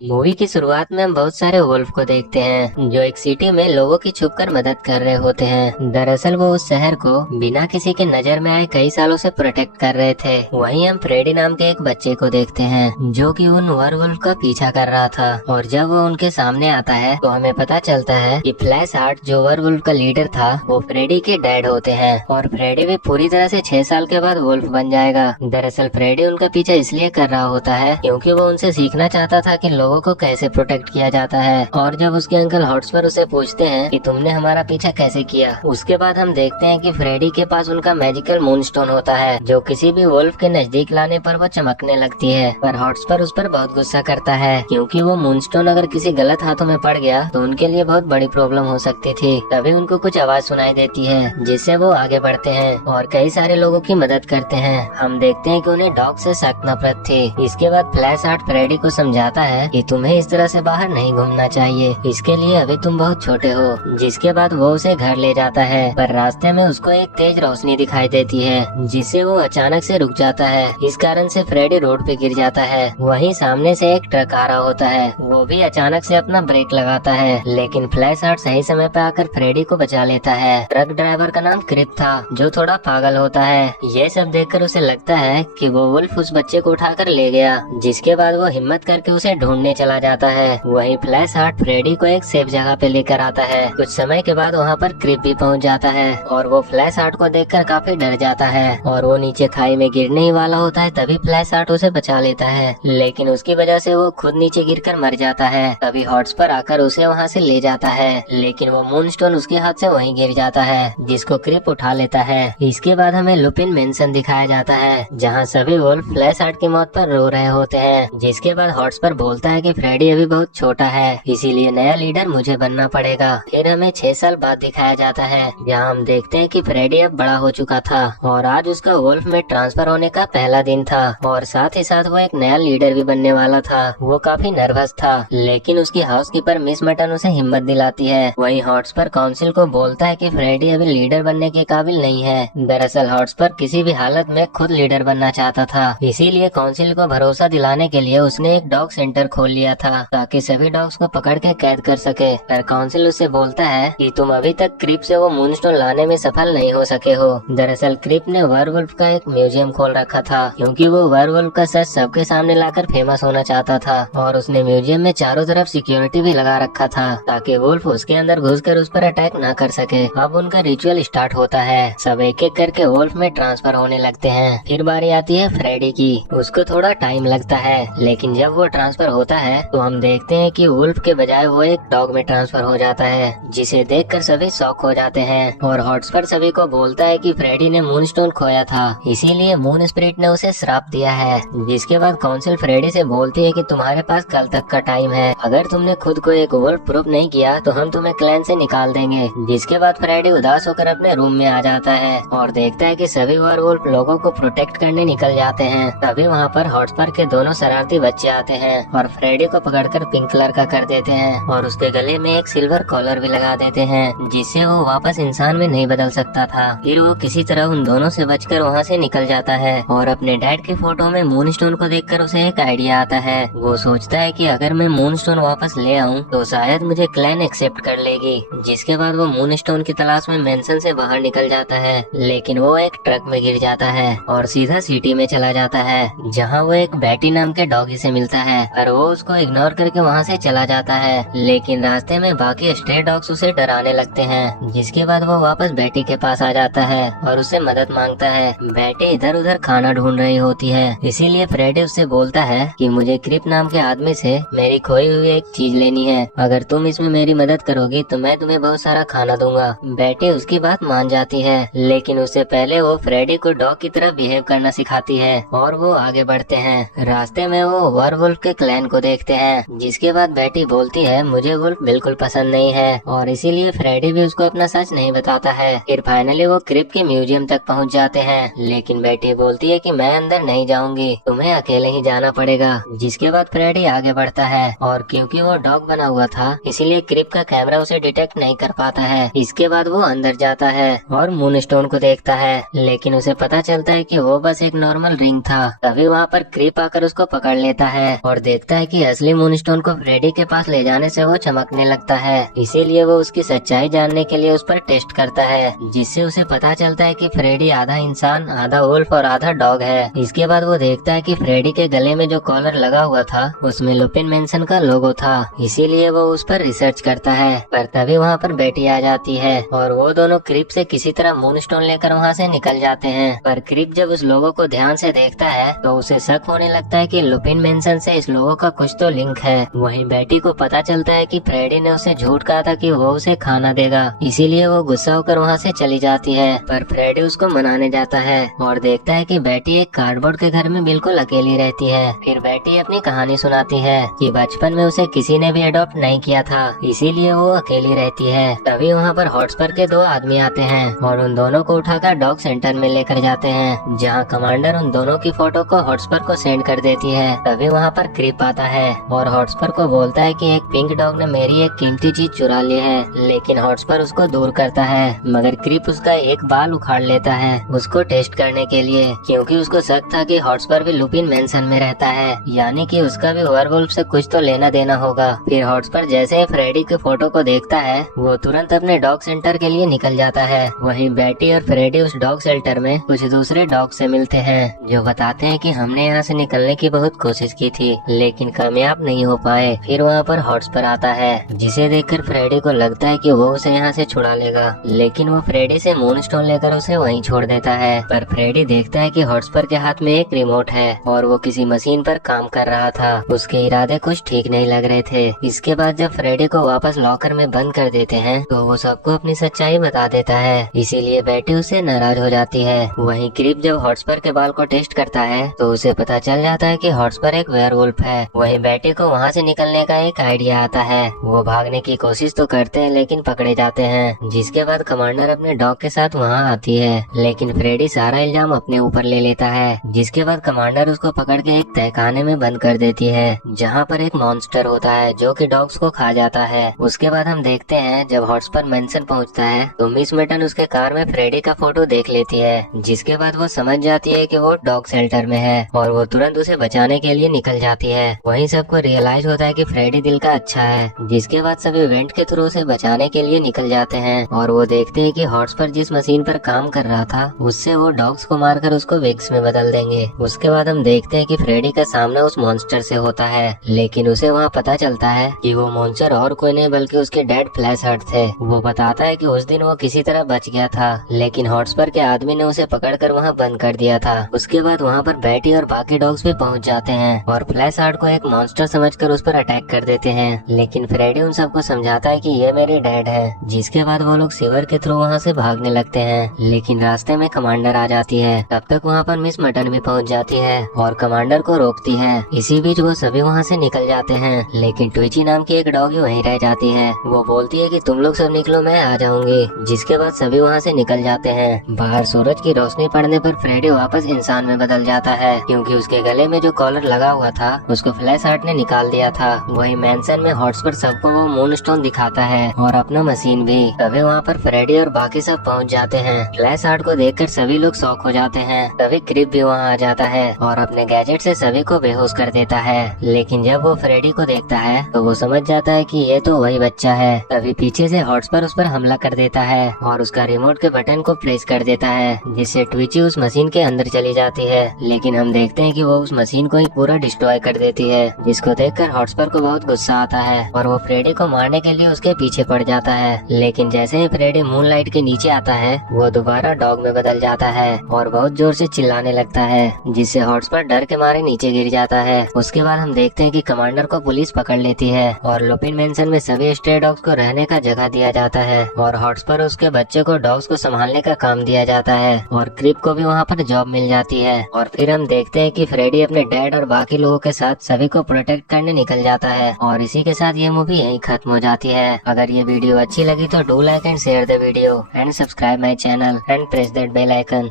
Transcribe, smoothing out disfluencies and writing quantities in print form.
Movie की शुरुआत में हम बहुत सारे वुल्फ को देखते हैं जो एक सिटी में लोगों की छुपकर मदद कर रहे होते हैं। दरअसल वो उस शहर को बिना किसी के नजर में आए कई सालों से प्रोटेक्ट कर रहे थे। वहीं हम फ्रेडी नाम के एक बच्चे को देखते हैं जो कि उन वुल्फ का पीछा कर रहा था, और जब वो उनके सामने आता है तो हमें पता चलता है कि फ्लैश हार्ट जो वुल्फ का लीडर था वो फ्रेडी के डैड होते हैं, और फ्रेडी भी पूरी तरह से 6 साल के बाद वुल्फ बन जाएगा। दरअसल फ्रेडी उनका पीछा इसलिए कर रहा होता है क्योंकि वो उनसे सीखना चाहता था कि लोगों को कैसे प्रोटेक्ट किया जाता है। और जब उसके अंकल हॉट्सपर उसे पूछते हैं कि तुमने हमारा पीछा कैसे किया, उसके बाद हम देखते हैं कि फ्रेडी के पास उनका मैजिकल मूनस्टोन होता है जो किसी भी वुल्फ के नजदीक लाने पर वो चमकने लगती है। पर हॉट्सपर उस पर बहुत गुस्सा करता है क्योंकि वो मूनस्टोन अगर किसी गलत हाथों में पड़ गया तो उनके लिए बहुत बड़ी प्रॉब्लम हो सकती थी। तभी उनको कुछ आवाज सुनाई देती है जिससे वो आगे बढ़ते हैं और कई सारे लोगों की मदद करते हैं। हम देखते हैं कि उन्हें डॉग से सख्त नफरत थी। इसके बाद फ्लैश हार्ट फ्रेडी को समझाता है कि तुम्हें इस तरह से बाहर नहीं घूमना चाहिए, इसके लिए अभी तुम बहुत छोटे हो। जिसके बाद वो उसे घर ले जाता है, पर रास्ते में उसको एक तेज रोशनी दिखाई देती है जिससे वो अचानक से रुक जाता है। इस कारण से फ्रेडी रोड पे गिर जाता है। वहीं सामने से एक ट्रक आ रहा होता है, वो भी अचानक से अपना ब्रेक लगाता है, लेकिन फ्लैश हार्ट सही समय पे आकर फ्रेडी को बचा लेता है। ट्रक ड्राइवर का नाम क्रिप था जो थोड़ा पागल होता है। ये सब देखकर उसे लगता है कि वो वुल्फ उस बच्चे को उठाकर ले गया, जिसके बाद वो हिम्मत करके उसे ढूंढने चला जाता है। वहीं फ्लैश हार्ट फ्रेडी को एक सेफ जगह पे लेकर आता है। कुछ समय के बाद वहाँ पर क्रिप भी पहुँच जाता है और वो फ्लैश हार्ट को देखकर काफी डर जाता है और वो नीचे खाई में गिरने ही वाला होता है। तभी फ्लैश हार्ट उसे बचा लेता है, लेकिन उसकी वजह से वो खुद नीचे गिरकर मर जाता है। तभी हॉट्सपर आकर उसे वहाँ से ले जाता है, लेकिन वो मूनस्टोन उसके हाथ से वहीं गिर जाता है जिसको क्रिप उठा लेता है। इसके बाद हमें लुपिन मेंशन दिखाया जाता है जहाँ सभी वुल्फ फ्लैश हार्ट की मौत पर रो रहे होते हैं। जिसके बाद हॉट्सपर बोलता है कि फ्रेडी अभी बहुत छोटा है, इसीलिए नया लीडर मुझे बनना पड़ेगा। फिर हमें 6 साल बाद दिखाया जाता है जहाँ हम देखते हैं कि फ्रेडी अब बड़ा हो चुका था और आज उसका वुल्फ में ट्रांसफर होने का पहला दिन था, और साथ ही साथ वो एक नया लीडर भी बनने वाला था। वो काफी नर्वस था, लेकिन उसकी हाउसकीपर मिस मटन उसे हिम्मत दिलाती है। वहीं हॉट्सपर काउंसिल को बोलता है कि फ्रेडी अभी लीडर बनने के काबिल नहीं है। दरअसल हॉट्सपर किसी भी हालत में खुद लीडर बनना चाहता था, इसीलिए काउंसिल को भरोसा दिलाने के लिए उसने एक डॉग सेंटर खोल लिया था ताकि सभी डॉग्स को पकड़ के कैद कर सके। पर काउंसिल उससे बोलता है कि तुम अभी तक क्रिप से वो मूनस्टोन लाने में सफल नहीं हो सके हो। दरअसल क्रिप ने वेयरवुल्फ का एक म्यूजियम खोल रखा था क्योंकि वो वेयरवुल्फ का सच सबके सामने लाकर फेमस होना चाहता था, और उसने म्यूजियम में चारों तरफ सिक्योरिटी भी लगा रखा था ताकि वुल्फ उसके अंदर घुसकर उस पर अटैक न कर सके। अब उनका रिचुअल स्टार्ट होता है, सब एक एक करके वुल्फ में ट्रांसफर होने लगते हैं। फिर बारी आती है फ्रेडी की। उसको थोड़ा टाइम लगता है, लेकिन जब वो ट्रांसफर होता है तो हम देखते हैं कि वुल्फ के बजाय वो एक डॉग में ट्रांसफर हो जाता है, जिसे देखकर सभी शॉक हो जाते हैं। और हॉट्सपर सभी को बोलता है कि फ्रेडी ने मूनस्टोन खोया था, इसीलिए मून स्पिरिट ने उसे श्राप दिया है। जिसके बाद काउंसिल फ्रेडी से बोलती है कि तुम्हारे पास कल तक का टाइम है, अगर तुमने खुद को एक वुल्फ प्रूफ नहीं किया तो हम तुम्हें क्लैन से निकाल देंगे। जिसके बाद फ्रेडी उदास होकर अपने रूम में आ जाता है और देखता है कि सभी वेयरवुल्फ लोगों को प्रोटेक्ट करने निकल जाते हैं। तभी वहाँ पर हॉट्सपर के दोनों शरारती बच्चे आते हैं और फ्रेडी को पकड़कर पिंक कलर का कर देते हैं और उसके गले में एक सिल्वर कॉलर भी लगा देते हैं जिससे वो वापस इंसान में नहीं बदल सकता था। फिर वो किसी तरह उन दोनों से बचकर वहाँ से निकल जाता है और अपने डैड की फोटो में मूनस्टोन को देखकर उसे एक आइडिया आता है। वो सोचता है कि अगर मैं मूनस्टोन वापस ले आऊं तो शायद मुझे क्लैन एक्सेप्ट कर लेगी। जिसके बाद वो मूनस्टोन की तलाश में मेंशन से बाहर निकल जाता है, लेकिन वो एक ट्रक में गिर जाता है और सीधा सिटी में चला जाता है जहाँ वो एक बैटी नाम के डॉगी से मिलता है, और वो उसको इग्नोर करके वहाँ से चला जाता है। लेकिन रास्ते में बाकी स्ट्रे डॉग्स उसे डराने लगते हैं। जिसके बाद वो वापस बैटी के पास आ जाता है और उससे मदद मांगता है। बैटी इधर उधर खाना ढूंढ रही होती है, इसीलिए फ्रेडी उससे बोलता है कि मुझे क्रिप नाम के आदमी से मेरी खोई हुई एक चीज लेनी है, अगर तुम इसमें मेरी मदद करोगी तो मैं तुम्हें बहुत सारा खाना दूंगा। बैटी उसकी बात मान जाती है, लेकिन उससे पहले वो फ्रेडी को डॉग की तरह बिहेव करना सिखाती है और वो आगे बढ़ते हैं। रास्ते में वो वेयरवुल्फ के क्लैन को देखते हैं। जिसके बाद बैटी बोलती है मुझे वुल्फ बिल्कुल पसंद नहीं है, और इसीलिए फ्रेडी भी उसको अपना सच नहीं बताता है। फिर फाइनली वो क्रिप के म्यूजियम तक पहुंच जाते हैं, लेकिन बैटी बोलती है कि मैं अंदर नहीं जाऊंगी, तुम्हें अकेले ही जाना पड़ेगा। जिसके बाद फ्रेडी आगे बढ़ता है, और क्योंकि वो डॉग बना हुआ था इसीलिए क्रिप का कैमरा उसे डिटेक्ट नहीं कर पाता है। इसके बाद वो अंदर जाता है और मूनस्टोन को देखता है, लेकिन उसे पता चलता है कि वो बस एक नॉर्मल रिंग था। तभी वहाँ पर क्रिप आकर उसको पकड़ लेता है और देखता है है कि असली मूनस्टोन को फ्रेडी के पास ले जाने से वो चमकने लगता है, इसीलिए वो उसकी सच्चाई जानने के लिए उस पर टेस्ट करता है, जिससे उसे पता चलता है कि फ्रेडी आधा इंसान, आधा वुल्फ और आधा डॉग है। इसके बाद वो देखता है कि फ्रेडी के गले में जो कॉलर लगा हुआ था उसमें लुपिन मैंसन का लोगो था, इसीलिए वो उस पर रिसर्च करता है। पर तभी वहाँ पर बेटी आ जाती है और वो दोनों क्रिप से किसी तरह मूनस्टोन लेकर वहाँ से निकल जाते हैं। पर क्रिप जब उस लोगो को ध्यान से देखता है तो उसे शक होने लगता है कि लुपिन मैंसन से इस लोगो का कुछ तो लिंक है। वहीं बेटी को पता चलता है कि फ्रेडी ने उसे झूठ कहा था कि वो उसे खाना देगा, इसीलिए वो गुस्सा होकर वहाँ से चली जाती है। पर फ्रेडी उसको मनाने जाता है और देखता है कि बेटी एक कार्डबोर्ड के घर में बिल्कुल अकेली रहती है। फिर बेटी अपनी कहानी सुनाती है कि बचपन में उसे किसी ने भी अडॉप्ट नहीं किया था, इसीलिए वो अकेली रहती है। तभी वहाँ पर हॉटस्पर के दो आदमी आते हैं और उन दोनों को उठाकर डॉग सेंटर में लेकर जाते हैं, जहाँ कमांडर उन दोनों की फोटो को हॉटस्पर को सेंड कर देती है। तभी वहाँ पर क्रिप आता है और हॉटस्पर को बोलता है कि एक पिंक डॉग ने मेरी एक कीमती चीज चुरा ली है, लेकिन हॉटस्पर उसको दूर करता है। मगर क्रिप उसका एक बाल उखाड़ लेता है उसको टेस्ट करने के लिए, क्योंकि उसको शक था कि हॉटस्पर भी लुपिन मैंसन में रहता है, यानी कि उसका भी वेयरवुल्फ से कुछ तो लेना देना होगा। फिर हॉटस्पर जैसे ही फ्रेडी के फोटो को देखता है वो तुरंत अपने डॉग सेंटर के लिए निकल जाता है। वहीं बेटी और फ्रेडी उस डॉग शेल्टर में कुछ दूसरे डॉग से मिलते हैं, जो बताते हैं कि हमने यहाँ से निकलने की बहुत कोशिश की थी लेकिन कामयाब नहीं हो पाए। फिर वहाँ पर हॉटस्पर आता है, जिसे देखकर फ्रेडी को लगता है कि वो उसे यहाँ से छुड़ा लेगा, लेकिन वो फ्रेडी से मूनस्टोन लेकर उसे वहीं छोड़ देता है। पर फ्रेडी देखता है कि हॉटस्पर के हाथ में एक रिमोट है और वो किसी मशीन पर काम कर रहा था। उसके इरादे कुछ ठीक नहीं लग रहे थे। इसके बाद जब फ्रेडी को वापस लॉकर में बंद कर देते हैं तो वो सबको अपनी सच्चाई बता देता है, इसीलिए बेटी उससे नाराज हो जाती है। वहीं क्रिप जब हॉटस्पर के बाल को टेस्ट करता है तो उसे पता चल जाता है कि हॉटस्पर एक वेयरवुल्फ है। वहीं बेटी को वहाँ से निकलने का एक आइडिया आता है। वो भागने की कोशिश तो करते हैं लेकिन पकड़े जाते हैं, जिसके बाद कमांडर अपने डॉग के साथ वहाँ आती है, लेकिन फ्रेडी सारा इल्जाम अपने ऊपर ले लेता है। जिसके बाद कमांडर उसको पकड़ के एक तहखाने में बंद कर देती है, जहाँ पर एक मॉन्स्टर होता है जो कि डॉग्स को खा जाता है। उसके बाद हम देखते हैं जब हॉटस्पर मैंसन पहुँचता है तो मिस मेटन उसके कार में फ्रेडी का फोटो देख लेती है, जिसके बाद वो समझ जाती है कि वो डॉग शेल्टर में है और वो तुरंत उसे बचाने के लिए निकल जाती है। वहीं सबको रियलाइज होता है कि फ्रेडी दिल का अच्छा है, जिसके बाद सभी इवेंट के थ्रू उसे बचाने के लिए निकल जाते हैं और वो देखते हैं कि हॉटस्पर जिस मशीन पर काम कर रहा था उससे वो डॉग्स को मारकर उसको विग्स में बदल देंगे। उसके बाद हम देखते हैं कि फ्रेडी का सामना उस मॉन्स्टर से होता है, लेकिन उसे वहाँ पता चलता है कि वो मॉन्स्टर और कोई नहीं बल्कि उसके डैड फ्लैश हर्ट थे। वो बताता है कि उस दिन वो किसी तरह बच गया था, लेकिन हॉटस्पर के आदमी ने उसे पकड़कर वहाँ बंद कर दिया था। उसके बाद वहाँ पर बेटी और बाकी डॉग्स भी पहुँच जाते हैं और फ्लैश हार्ट को एक मॉन्स्टर समझकर उस पर अटैक कर देते हैं, लेकिन फ्रेडी उन सबको समझाता है कि ये मेरे डैड है। जिसके बाद वो लोग सीवर के थ्रू वहाँ से भागने लगते हैं, लेकिन रास्ते में कमांडर आ जाती है। तब तक वहाँ पर मिस मटन भी पहुँच जाती है और कमांडर को रोकती है। इसी बीच वो सभी वहाँ से निकल जाते हैं, लेकिन ट्विची नाम की एक डॉग वहीं रह जाती है। वो बोलती है कि तुम लोग सब निकलो, मैं आ जाऊंगी। जिसके बाद सभी वहाँ से निकल जाते हैं। बाहर सूरज की रोशनी पड़ने पर फ्रेडी वापस इंसान में बदल जाता है, क्योंकि उसके गले में जो कॉलर लगा हुआ था उसको फ्लैश हार्ट ने निकाल दिया था। वहीं मैंसन में हॉटस्पर सबको वो मूनस्टोन दिखाता है और अपना मशीन भी। तभी वहाँ पर फ्रेडी और बाकी सब पहुँच जाते हैं। फ्लैश हार्ट को देखकर सभी लोग शॉक हो जाते हैं। तभी क्रिप भी वहाँ आ जाता है और अपने गैजेट से सभी को बेहोश कर देता है, लेकिन जब वो फ्रेडी को देखता है तो वो समझ जाता है कि ये तो वही बच्चा है। तभी पीछे से हॉटस्पर उस पर हमला कर देता है और उसका रिमोट के बटन को प्रेस कर देता है, जिससे ट्विची उस मशीन के अंदर चली जाती है। लेकिन हम देखते हैं कि वो उस मशीन को ही पूरा डिस्ट्रॉय कर देती है, जिसको देखकर हॉटस्पर को बहुत गुस्सा आता है और वो फ्रेडी को मारने के लिए उसके पीछे पड़ जाता है। लेकिन जैसे ही फ्रेडी मूनलाइट के नीचे आता है वो दोबारा डॉग में बदल जाता है और बहुत जोर से चिल्लाने लगता है, जिससे हॉटस्पर डर के मारे नीचे गिर जाता है। उसके बाद हम देखते हैं कि कमांडर को पुलिस पकड़ लेती है और लुपिन मैंसन में सभी स्ट्रे डॉग्स को रहने का जगह दिया जाता है और हॉटस्पर उसके बच्चे को डॉग्स को संभालने का काम दिया जाता है और क्रिप को भी वहाँ पर जॉब मिल जाती है। और फिर हम देखते हैं कि फ्रेडी अपने डैड और बाकी लोगों के साथ सभी को प्रोटेक्ट करने निकल जाता है और इसी के साथ ये मूवी यहीं खत्म हो जाती है। अगर ये वीडियो अच्छी लगी तो do like and share the video and subscribe my channel and press that bell icon.